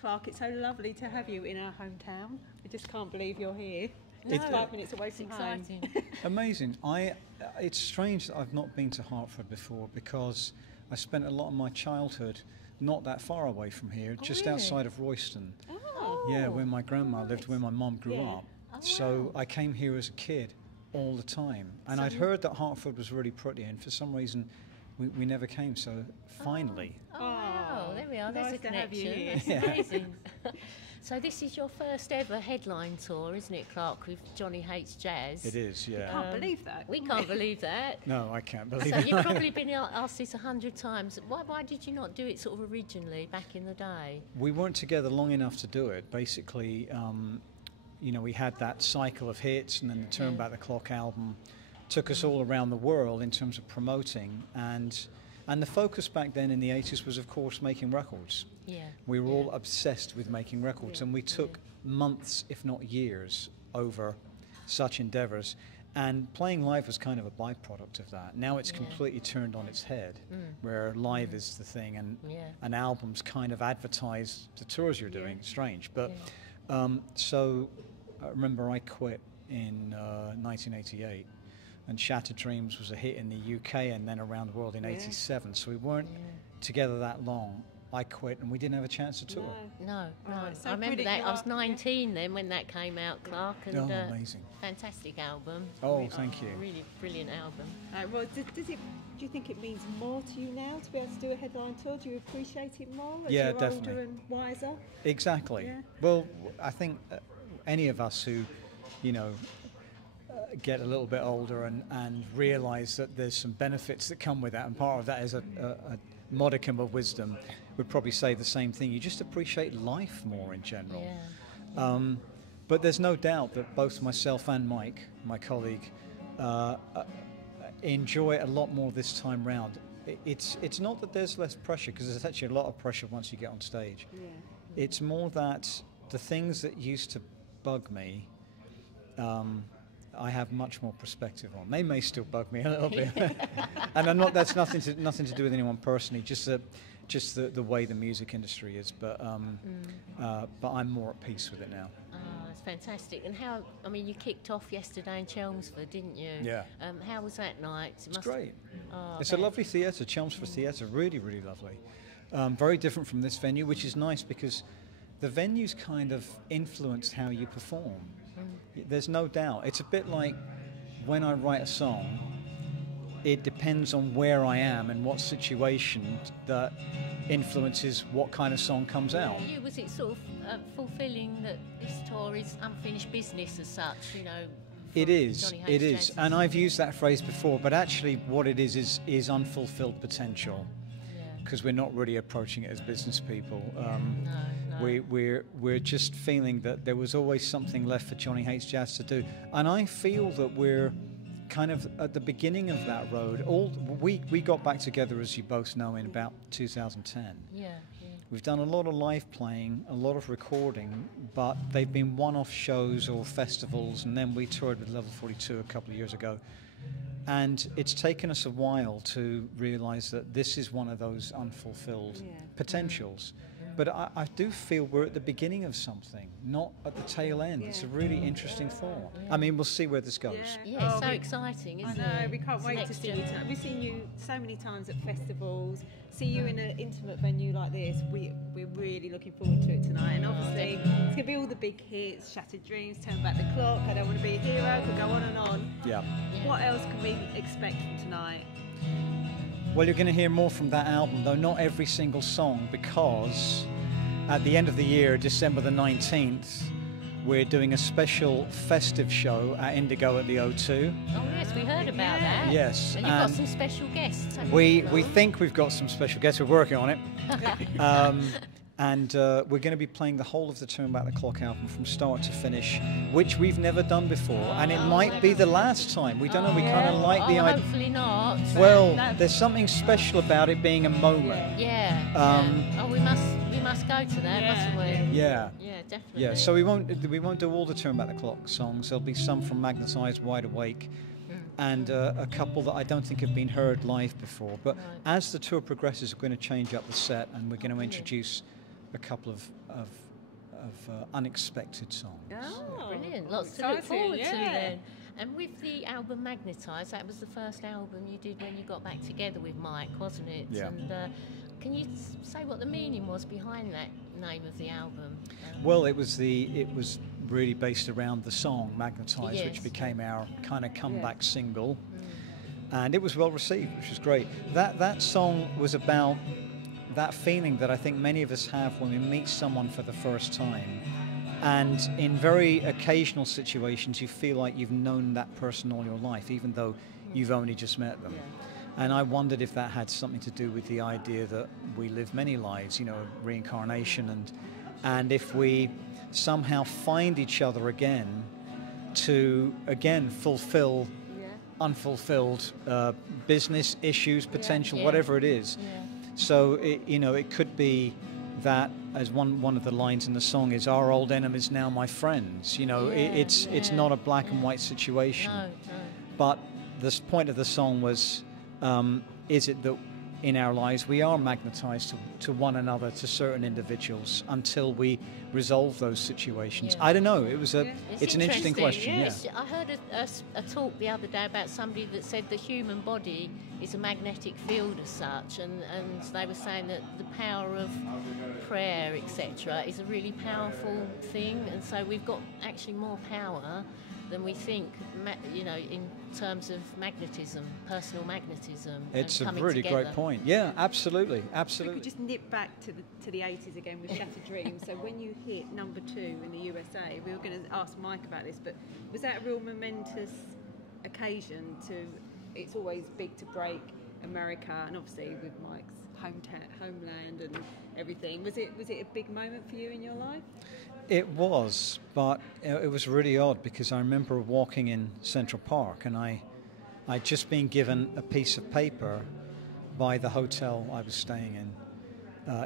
Clark, it's so lovely to have you in our hometown. I just can't believe you're here. It's 5 minutes away from home. Amazing. It's strange that I've not been to Hartford before, because I spent a lot of my childhood not that far away from here, just really? outside of Royston. Oh. Yeah, where my grandma lived, where my mum grew up. Oh, So wow. I came here as a kid all the time. And I'd heard that Hartford was really pretty, and for some reason we never came, so finally. Oh, wow, there we are, there's Nice a to have you connection. here. That's amazing. So this is your first ever headline tour, isn't it, Clark, with Johnny Hates Jazz? It is, yeah. Can't believe that. We can't believe that. No, I can't believe So it. you've probably been asked this 100 times. Why did you not do it sort of originally back in the day? We weren't together long enough to do it. Basically, you know, we had that cycle of hits, and then the Turn Back the Clock album took us all around the world in terms of promoting, and the focus back then in the 80s was, of course, making records. Yeah. We were all obsessed with making records, and we took months, if not years, over such endeavors. And playing live was kind of a byproduct of that. Now it's completely turned on its head, where live is the thing, and an album's kind of advertise the tours you're doing. Strange. But so I remember I quit in 1988, and Shattered Dreams was a hit in the UK and then around the world in '87. So we weren't together that long. I quit, and we didn't have a chance to tour. No. So I remember that. I was 19 then when that came out, Clark. And, amazing. Fantastic album. Oh, thank you. Really brilliant album. Well, do you think it means more to you now to be able to do a headline tour? Do you appreciate it more as Yeah, you're definitely. older and wiser? Exactly. Yeah. Well, I think any of us who, you know, get a little bit older and realise that there's some benefits that come with that, and part of that is a modicum of wisdom, would probably say the same thing. You just appreciate life more in general. Yeah. But there's no doubt that both myself and Mike, my colleague, enjoy it a lot more this time round. It's not that there's less pressure, because there's actually a lot of pressure once you get on stage. Yeah. It's more that the things that used to bug me, I have much more perspective on. They may still bug me a little bit, and that's nothing to do with anyone personally. Just the way the music industry is. But I'm more at peace with it now. Oh, that's fantastic. And how? I mean, you kicked off yesterday in Chelmsford, didn't you? Yeah. How was that night? It's great. Oh, It's a lovely theatre, Chelmsford Theatre. Really, really lovely. Very different from this venue, which is nice because the venues kind of influence how you perform. There's no doubt. It's a bit like when I write a song, it depends on where I am and what situation that influences what kind of song comes out. For you, was it sort of fulfilling that this tour is unfinished business as such, you know? It is, Johnny it Hates is. Jazz? And I've used that phrase before, but actually what it is unfulfilled potential, because we're not really approaching it as business people. No. We're just feeling that there was always something left for Johnny Hates Jazz to do, and I feel that we're kind of at the beginning of that road. We got back together, as you both know, in about 2010. Yeah. We've done a lot of live playing, a lot of recording, but they've been one-off shows or festivals, and then we toured with Level 42 a couple of years ago. And it's taken us a while to realise that this is one of those unfulfilled potentials. But I do feel we're at the beginning of something, not at the tail end. It's a really interesting thought. I mean, we'll see where this goes. Yeah, it's so exciting, isn't it? I know, we can't wait to see you tonight. We've seen you so many times at festivals, see you in an intimate venue like this. We're really looking forward to it tonight. And obviously, it's going to be all the big hits, Shattered Dreams, Turn Back the Clock, I Don't Want to Be a Hero, could go on and on. Yeah. What else can we expect from tonight? Well, you're going to hear more from that album, though not every single song, because at the end of the year, December the 19th, we're doing a special festive show at Indigo at the O2. Oh yes, we heard about that. Yes. And you've got some special guests, haven't We you? think we've got some special guests. We're working on it. And we're going to be playing the whole of the Turn Back the Clock album from start to finish, which we've never done before. And it might be the last time. We don't know. We kind of like the idea. Hopefully not. Well, there's something special about it being a moment. Yeah. We must go to that, mustn't we? Yeah. Yeah, definitely. Yeah. So we won't do all the Turn Back the Clock songs. There'll be some from Magnetized, Wide Awake, and a couple that I don't think have been heard live before. But as the tour progresses, we're going to change up the set, and we're going to introduce a couple of unexpected songs. Oh, Brilliant. Lots to look exciting, forward to yeah. then. And with the album Magnetized, that was the first album you did when you got back together with Mike, wasn't it? Yeah. And can you say what the meaning was behind that name of the album? Well, it was really based around the song Magnetized, Yes. which became our kind of comeback Yeah. single, and it was well received, which was great. That song was about that feeling that I think many of us have when we meet someone for the first time, and in very occasional situations you feel like you've known that person all your life, even though you've only just met them. And I wondered if that had something to do with the idea that we live many lives, reincarnation, and if we somehow find each other again to fulfill unfulfilled business issues, potential, whatever it is. So it could be that, as one of the lines in the song is, "Our old enemies now my friends." It's not a black and white situation. No. But the point of the song was, is it that in our lives we are magnetized to one another, to certain individuals, until we resolve those situations? Yeah. I don't know. It's an interesting question. Yeah. I heard a talk the other day about somebody that said the human body is a magnetic field as such, and they were saying that the power of prayer, etc., is a really powerful thing, and so we've got actually more power than we think, in terms of magnetism, personal magnetism. It's a coming really together. great point. Yeah, absolutely. We could just nip back to the 80s again with Shattered Dreams. So when you hit number 2 in the USA, we were going to ask Mike about this, but was that a real momentous occasion it's always big to break America, and obviously with Mike's homeland and everything. Was it a big moment for you in your life? It was, but it was really odd because I remember walking in Central Park and I'd just been given a piece of paper by the hotel I was staying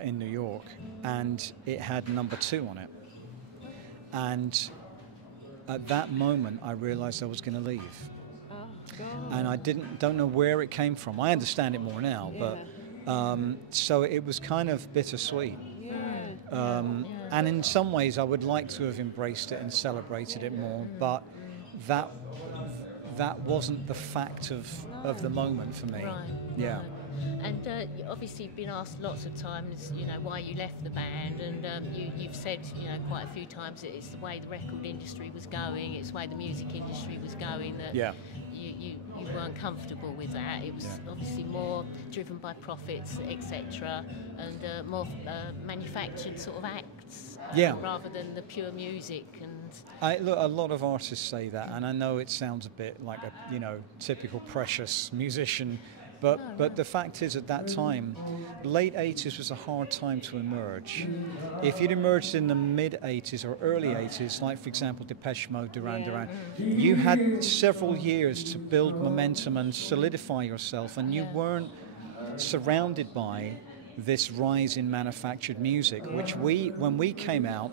in New York, and it had number 2 on it. And at that moment, I realized I was going to leave. Oh, God. And I don't know where it came from. I understand it more now, but so it was kind of bittersweet. And in some ways, I would like to have embraced it and celebrated it more, but that wasn't the fact of the moment for me. Right. Yeah. Right. And obviously you've been asked lots of times, why you left the band, and you've said, quite a few times that it's the way the record industry was going, it's the way the music industry was going, that you weren't comfortable with that. It was obviously more driven by profits, etc., and more manufactured sort of acts, rather than the pure music. And Look, a lot of artists say that, and I know it sounds a bit like a typical precious musician. But the fact is, at that time, late 80s was a hard time to emerge. If you'd emerged in the mid 80s or early 80s, like for example Depeche Mode, Duran, you had several years to build momentum and solidify yourself, and you weren't surrounded by this rise in manufactured music, which when we came out,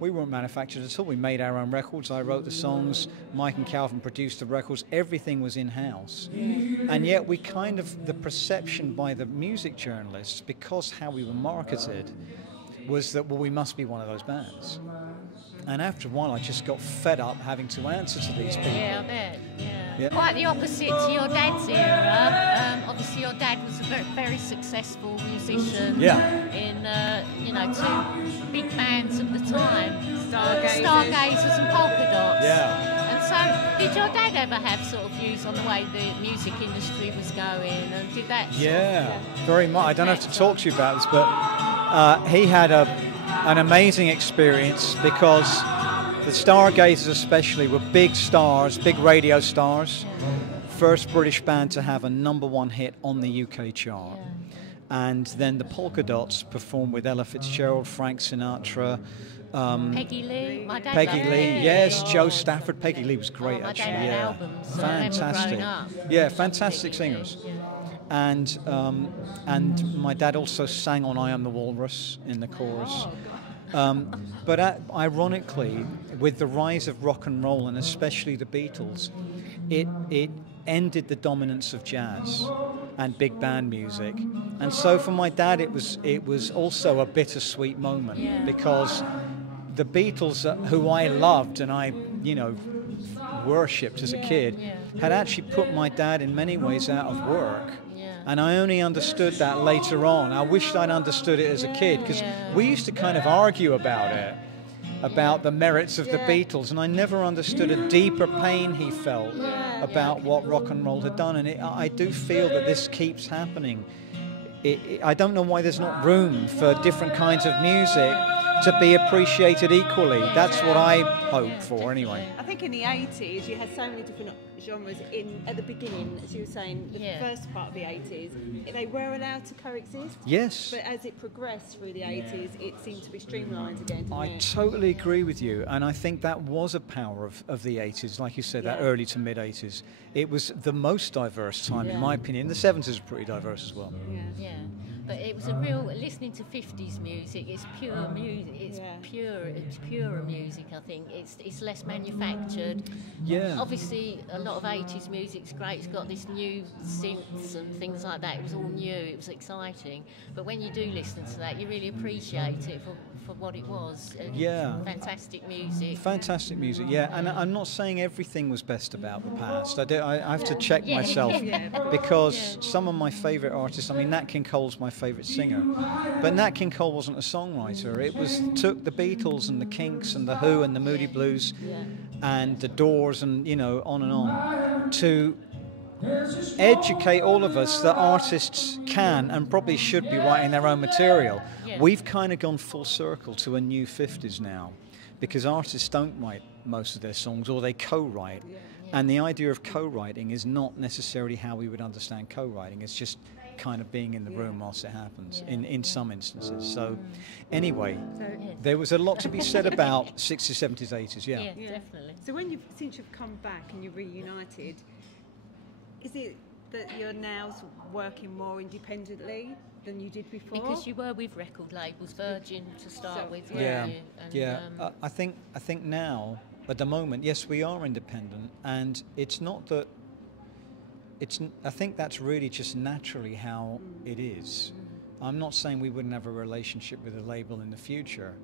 we weren't manufactured at all. We made our own records. I wrote the songs. Mike and Calvin produced the records. Everything was in-house. And yet the perception by the music journalists, because how we were marketed, was that, well, we must be one of those bands. And after a while, I just got fed up having to answer to these people. Yeah, I bet. Yeah. Quite the opposite to your dad's era. Obviously, your dad was a very, very successful musician. Yeah. In 2 big bands at the time, Stargazers and Polka Dots. Yeah. And so, did your dad ever have sort of views on the way the music industry was going? And did that? Very much. I don't have to talk to you about this, but he had an amazing experience, because the Stargazers especially were big stars, big radio stars. First British band to have a #1 hit on the UK chart. And then the Polka Dots performed with Ella Fitzgerald, Frank Sinatra, Peggy Lee, my dad. Peggy loved Lee, Peggy yes, Lee. Joe Stafford. Peggy Lee was great, my actually. dad had albums, so Fantastic. I remember growing up. Yeah, fantastic Peggy Lee, singers. And my dad also sang on "I Am the Walrus" in the chorus. But ironically, with the rise of rock and roll, and especially the Beatles, it ended the dominance of jazz. and big band music. And so for my dad, it was also a bittersweet moment because the Beatles, who I loved and I, worshipped as a kid, had actually put my dad in many ways out of work. And I only understood that later on. I wished I'd understood it as a kid, because we used to kind of argue about it, about the merits of the Beatles, and I never understood a deeper pain he felt about what rock and roll had done. And I do feel that this keeps happening. I don't know why there's not room for different kinds of music to be appreciated equally. That's what I hope for, anyway. I think in the 80s you had so many different genres at the beginning, as you were saying, the first part of the 80s, they were allowed to coexist. Yes. But as it progressed through the 80s, it seemed to be streamlined again, didn't I it? totally agree with you, and I think that was a power of the 80s, like you said, that early to mid 80s. It was the most diverse time, in my opinion. The 70s were pretty diverse as well. Yeah. But it was a real, listening to 50s music, it's pure music, it's purer music, I think. It's less manufactured. Yeah. Obviously, a lot of 80s music's great, it's got this new synths and things like that. It was all new, it was exciting. But when you do listen to that, you really appreciate it for what it was. Fantastic music. Fantastic music, and I'm not saying everything was best about the past. I have to check myself, because some of my favourite artists, I mean, Nat King Cole's my favourite singer, but Nat King Cole wasn't a songwriter. It took the Beatles and the Kinks and the Who and the Moody Blues and the Doors and on and on to educate all of us that artists can and probably should be writing their own material. We've kind of gone full circle to a new 50s now, because artists don't write most of their songs, or they co-write. And the idea of co-writing is not necessarily how we would understand co-writing. It's just kind of being in the room whilst it happens in some instances. So anyway, there was a lot to be said about 60s, 70s, 80s. Yeah, Definitely. So since you've come back and you're reunited, is it that you're now working more independently than you did before? Because you were with record labels, Virgin to start with. I think now, at the moment, yes, we are independent, and it's not that. I think that's really just naturally how it is. I'm not saying we wouldn't have a relationship with a label in the future,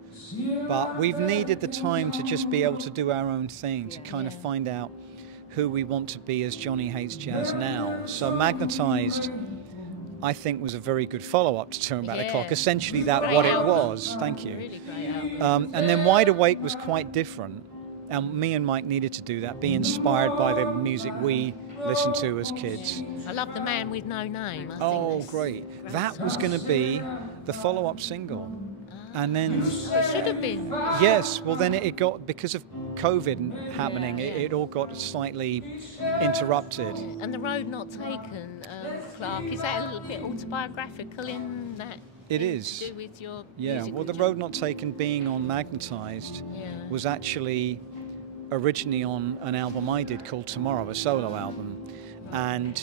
but we've needed the time to just be able to do our own thing, to kind of find out who we want to be as Johnny Hates Jazz now. So Magnetized, I think, was a very good follow-up to Turn Back the Clock. Essentially what it was. Thank you. Really great album. And then Wide Awake was quite different. And me and Mike needed to do that, be inspired by the music we listened to as kids. I love The Man With No Name. I think great. That was going to be the follow-up single. And then... It should have been. Yes, well then it got, because of COVID happening, it all got slightly interrupted. And The Road Not Taken, Clark, is that a little bit autobiographical in that? It is. To do with your well, The Road Not Taken being on Magnetized was actually originally on an album I did called Tomorrow, a solo album. And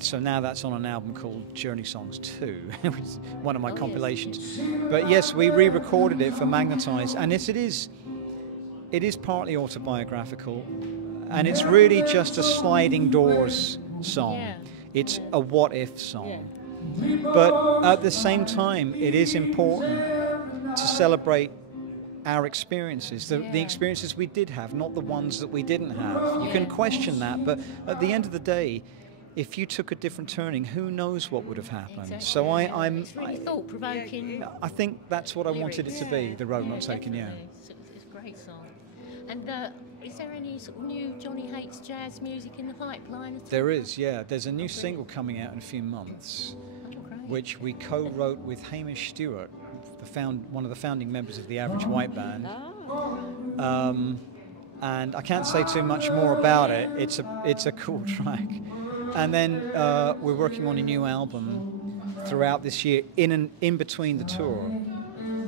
so now that's on an album called Journey Songs 2, which is one of my compilations. But yes, we re-recorded it for Magnetized, and it is partly autobiographical, and it's really just a sliding doors song. It's a what-if song. But at the same time, it is important to celebrate our experiences, the experiences we did have, not the ones that we didn't have. You can question that, but at the end of the day, if you took a different turning, who knows what would have happened? Exactly. So it's really thought-provoking. I think that's what I wanted it to be, The Road Not Taken, It's a great song. And is there any sort of new Johnny Hates Jazz music in the pipeline at all? There is, There's a new single coming out in a few months, which we co-wrote with Hamish Stewart, one of the founding members of the Average White Band. And I can't say too much more about it. It's a cool track. And then we're working on a new album throughout this year, in between the tour.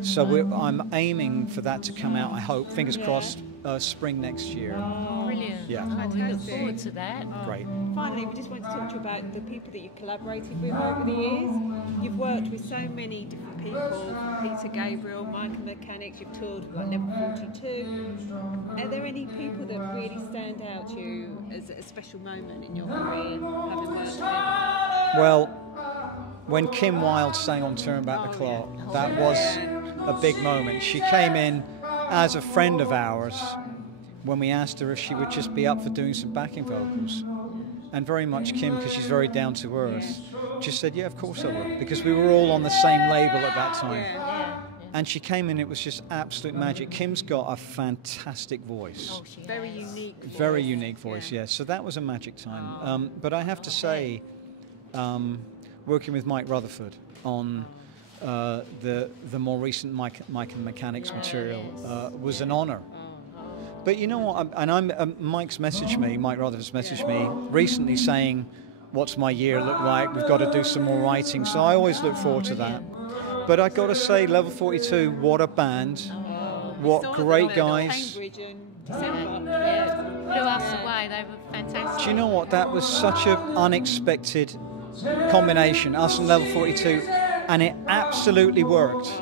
So I'm aiming for that to come out, I hope, fingers crossed, spring next year. Brilliant. Yeah. We look forward to that. Great. Finally, we just want to talk to you about the people that you've collaborated with over the years. You've worked with so many different people, Peter Gabriel, Michael Mechanics, you've toured with Level 42. Are there any people that really stand out to you as a special moment in your career, having worked with them? Well, when Kim Wilde sang on Turn Back the Clock, that was a big moment. She came in as a friend of ours when we asked her if she would just be up for doing some backing vocals. And very much Kim, because she's very down to earth, just said, yeah, of course I would, because we were all on the same label at that time. And she came in, it was just absolute magic. Kim's got a fantastic voice. Oh, she Very has. unique voice. Very unique voice, yes. So that was a magic time. But I have to say, working with Mike Rutherford on the more recent Mike and Mechanics material was an honour. But you know what? Mike's messaged me. Mike Rutherford's messaged me recently saying, "What's my year look like? We've got to do some more writing." So I always look forward to that. But I got to say, Level 42, what a band! What great guys! Cambridge in December. Yeah, blew us away. They were fantastic. Do you know what? That was such an unexpected combination, us and Level 42, and it absolutely worked.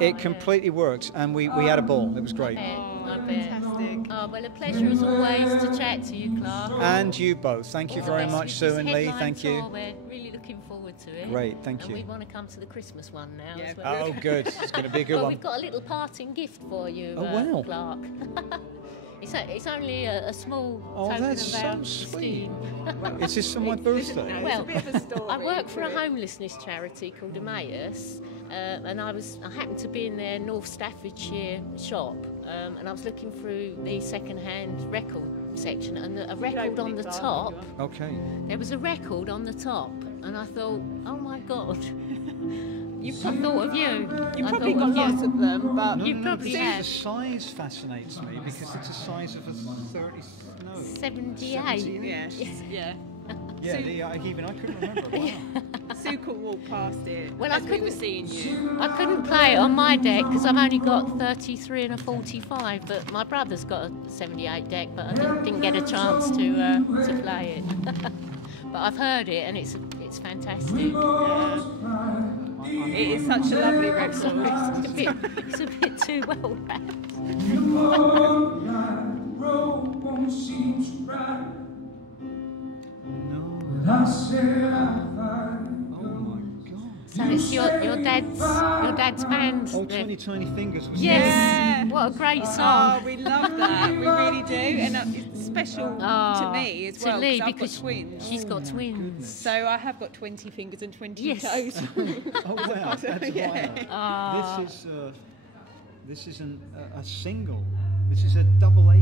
It completely worked, and we had a ball. It was great. I bet. Fantastic. Oh, well, a pleasure as always to chat to you, Clark. And you both. Thank you very much, Sue and Lee. Thank you. We're really looking forward to it. Great, thank and you. we want to come to the Christmas one now Yeah, as well. Oh, good. It's going to be a good Well, one. we've got a little parting gift for you, Oh, wow. Clark. It's only a small Oh, token that's of our so sweet. esteem. Is this for my birthday? No, Well, it's a bit of a story. I work for a to it. homelessness charity called Emmaus, and I happened to be in their North Staffordshire shop, and I was looking through the second-hand record section, and a record on the top. Okay. There was a record on the top, and I thought, oh my God, I thought of you. You've I probably thought got of lots you. of them, but You probably the have. size fascinates me because it's the size of a 30. No. 78. yes, yeah. Yeah, I couldn't remember. Wow. Sue could walk past it Well, I as we were couldn't- seeing you. I couldn't play it on my deck because I've only got 33 and a 45, but my brother's got a 78 deck, but I didn't get a chance to play it. But I've heard it and it's fantastic. It is such a lovely record. It's a bit too well wrapped. So it's your dad's band. Oh, then? 20 Tiny Fingers was Yes. What a great Oh, song. we love that. We really do, and it's special to me as To well Lee, I've because got twins. she's got twins. So I have got 20 fingers and 20 Yes. toes. Oh wow, that's Yeah. wild. This is a single. This is a double A.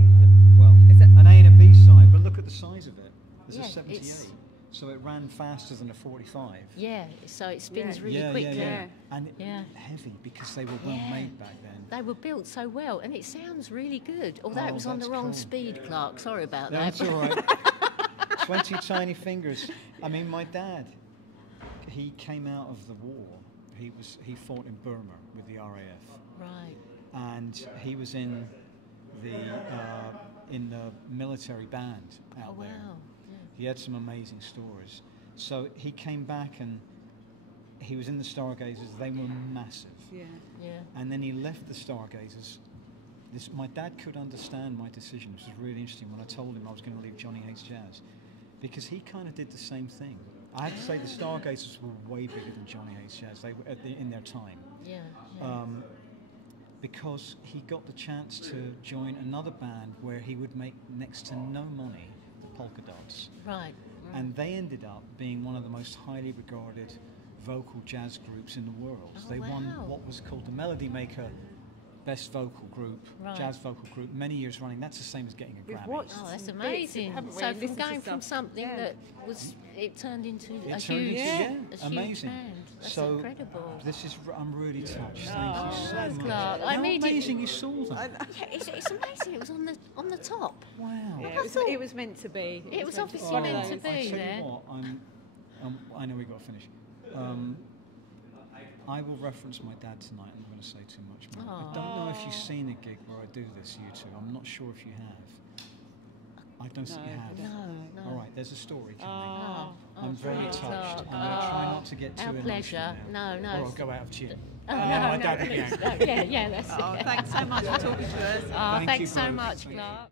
Well, Is it- an A and a B side, but look at the size of it. There's Yeah, a 78, it's- so it ran faster than a 45. Yeah, so it spins Yeah. really quickly. Yeah. And Yeah. heavy because they were well Yeah. made back then. They were built so well, and it sounds really good. Although Oh, it was on the that's wrong cool. speed, Clark. Sorry about That's that. all right. 20 Tiny Fingers. I mean, my dad, he came out of the war. He fought in Burma with the RAF, Right. and he was in the military band out Oh, there. wow. He had some amazing stories. So he came back and he was in the Stargazers. They were massive. Yeah. Yeah. And then he left the Stargazers. My dad could understand my decision, which was really interesting when I told him I was going to leave Johnny Hates Jazz, because he kind of did the same thing. I have to say the Stargazers were way bigger than Johnny Hates Jazz. They were in their time. Yeah. Yeah. Because he got the chance to join another band where he would make next to no money, the Polka Dots. Right. And they ended up being one of the most highly regarded vocal jazz groups in the world. Oh, They won wow. what was called the Melody Maker Best Vocal Group, Right. Jazz Vocal Group, many years running. That's the same as getting a We've Grammy. watched Oh, that's some bits, amazing. haven't we? So And from listened to going from stuff. something Yeah. that was, it turned into It a turned huge, into- a huge amazing. band. That's So incredible. I'm really touched. Thank Oh, you so that's much. Clark. I How immediately- amazing you saw that. Yeah, it's amazing. It was on the top. Wow. Yeah, it was meant to be. It was meant to obviously be. meant to One of be. those. I tell there. you what, I know we got to finish. I will reference my dad tonight. I'm not going to say too much more. I don't know if you've seen a gig where I do this, you two. I'm not sure if you have. I don't think you have. No. All right, there's a story coming. Oh, I'm very brilliant. touched. I'm going to try not to get too Our emotional pleasure. now, No. or I'll go out of tune. Oh, And then my no, dad will be please, angry. no. Yeah, that's Oh, it. thanks so much for talking to us. Oh, Thank you thanks so both. much, Thank you. Clark.